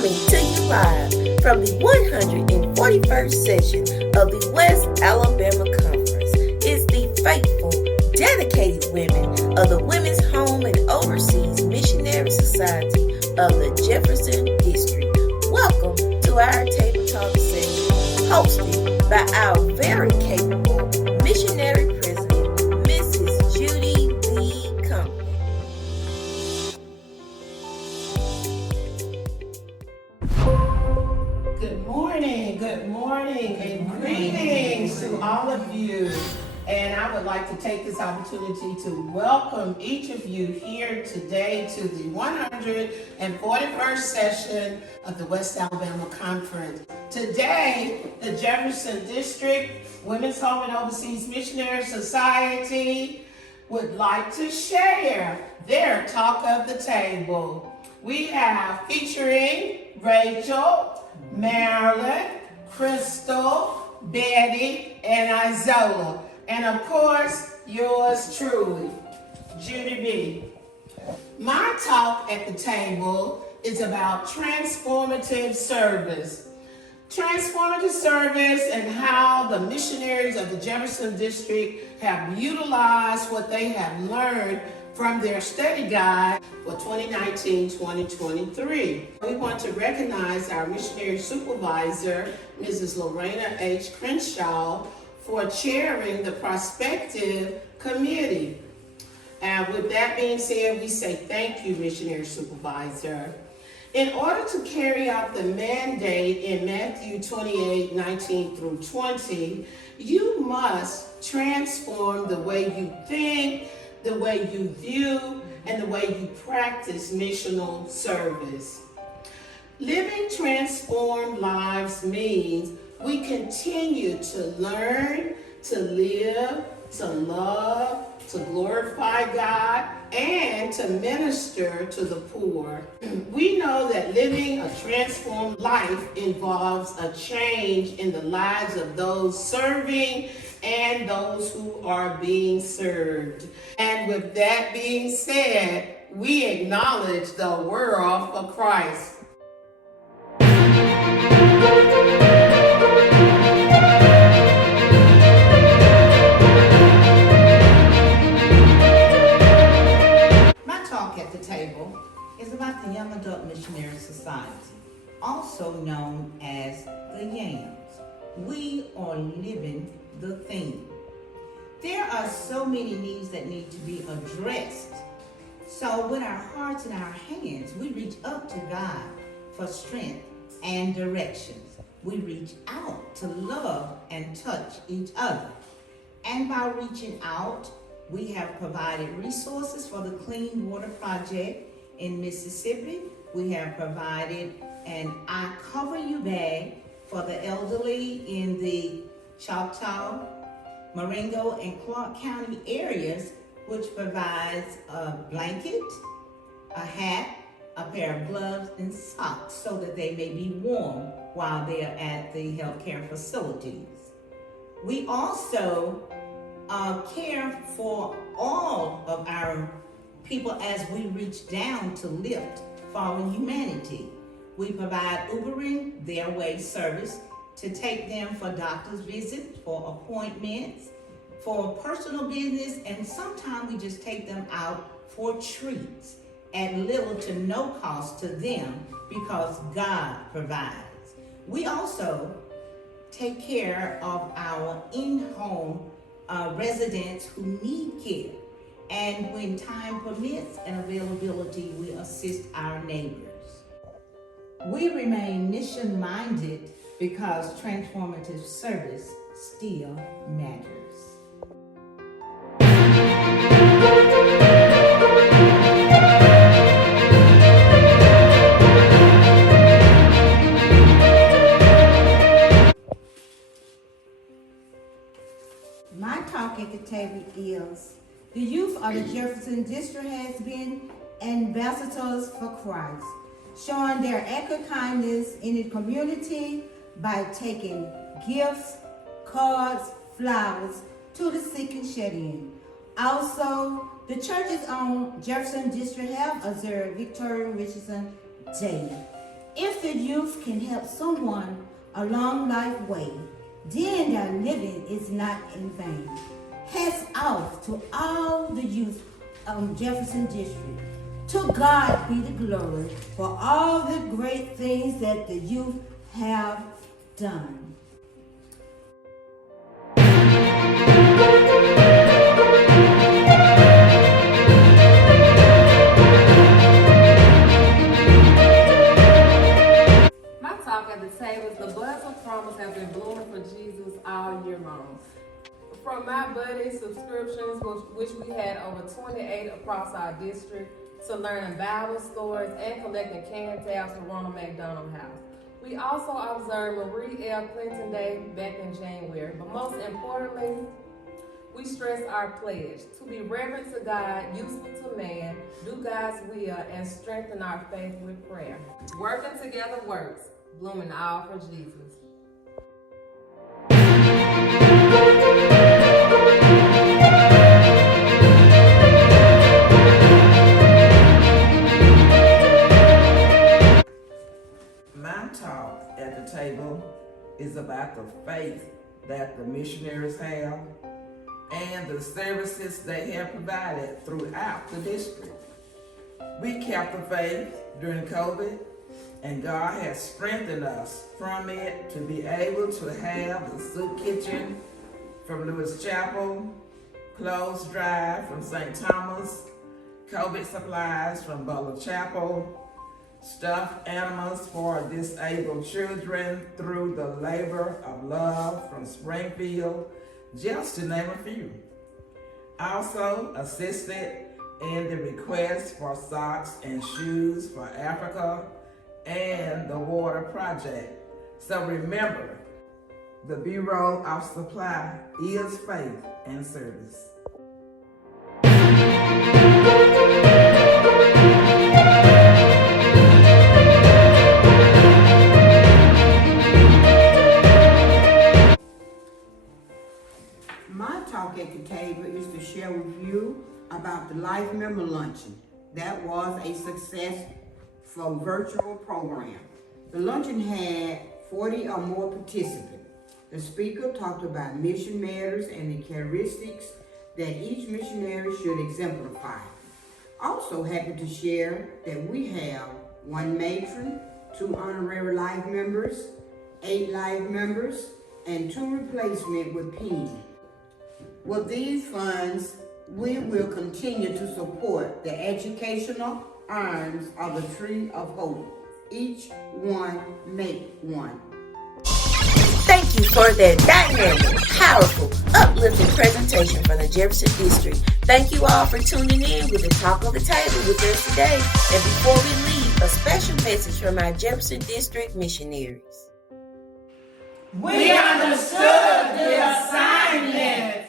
coming to you live from the 141st session of the West Alabama Conference. It's the faithful, dedicated women of the Women's Home and Overseas Missionary Society of the Jefferson District. Welcome to our Table Talk session, hosted by our very capable missionary president, Mrs. Judy B. Compton. Good morning, and greetings to all of you. And I would like to take this opportunity to welcome each of you here today to the 141st session of the West Alabama Conference. Today, the Jefferson District Women's Home and Overseas Missionary Society would like to share their talk of the table. We have featuring Rachel, Marilyn, Crystal, Betty, and Isola. And of course, yours truly, Judy B. My talk at the table is about transformative service. Transformative service and how the missionaries of the Jefferson District have utilized what they have learned from their study guide for 2019-2023. We want to recognize our missionary supervisor, Mrs. Lorena H. Crenshaw, for chairing the prospective committee. And with that being said, we say thank you, missionary supervisor. In order to carry out the mandate in Matthew 28:19 through 20, you must transform the way you think, the way you view, and the way you practice missional service. Living transformed lives means we continue to learn, to live, to love, to glorify God, and to minister to the poor. We know that living a transformed life involves a change in the lives of those serving and those who are being served. And with that being said, we acknowledge the world for Christ. My talk at the table is about the Young Adult Missionary Society, also known as the WHOMS. We are living the theme. There are so many needs that need to be addressed. So with our hearts in our hands, we reach up to God for strength and directions. We reach out to love and touch each other. And by reaching out, we have provided resources for the Clean Water Project in Mississippi. We have provided an I Cover You bag for the elderly in the Choctaw, Marengo, and Clark County areas, which provides a blanket, a hat, a pair of gloves, and socks so that they may be warm while they are at the healthcare facilities. We also care for all of our people as we reach down to lift fallen humanity. We provide Ubering their way service to take them for doctor's visits, for appointments, for personal business, and sometimes we just take them out for treats at little to no cost to them because God provides. We also take care of our in-home residents who need care. And when time permits and availability, we assist our neighbors. We remain mission-minded because transformative service still matters. My talk at the table is the youth of the Jefferson District has been ambassadors for Christ, showing their act of kindness in the community by taking gifts, cards, flowers to the sick and shed-in. Also, the church's own Jefferson District have observed Victoria Richardson Day. If the youth can help someone along life's way, then their living is not in vain. Hats off to all the youth of Jefferson District. To God be the glory for all the great things that the youth have done. My talk at the table is the buds of promise have been blooming for Jesus all year long. From my buddy subscriptions, which we had over 28 across our district, to learning Bible stories and collecting can tabs for Ronald McDonald House. We also observed Marie L. Clinton Day back in January, but most importantly, we stress our pledge to be reverent to God, useful to man, do God's will, and strengthen our faith with prayer. Working together works, blooming all for Jesus. My talk at the table is about the faith that the missionaries have and the services they have provided throughout the district. We kept the faith during COVID, and God has strengthened us from it to be able to have the soup kitchen from Lewis Chapel, clothes drive from St. Thomas, COVID supplies from Butler Chapel, stuffed animals for disabled children through the Labor of Love from Springfield, just to name a few. Also assisted in the request for socks and shoes for Africa and the water project. So remember, the Bureau of Supply is faith and service. My talk at the table is to share with you about the Life Member Luncheon. That was a success for virtual program. The luncheon had 40 or more participants. The speaker talked about mission matters and the characteristics that each missionary should exemplify. Also happy to share that we have 1 matron, 2 honorary life members, 8 life members, and 2 replacements with PIN. With these funds, we will continue to support the educational arms of the Tree of Hope. Each one make one. Thank you for that dynamic, powerful, uplifting presentation from the Jefferson District. Thank you all for tuning in with the Talk of the Table with us today. And before we leave, a special message from our Jefferson District missionaries. We understood the assignment.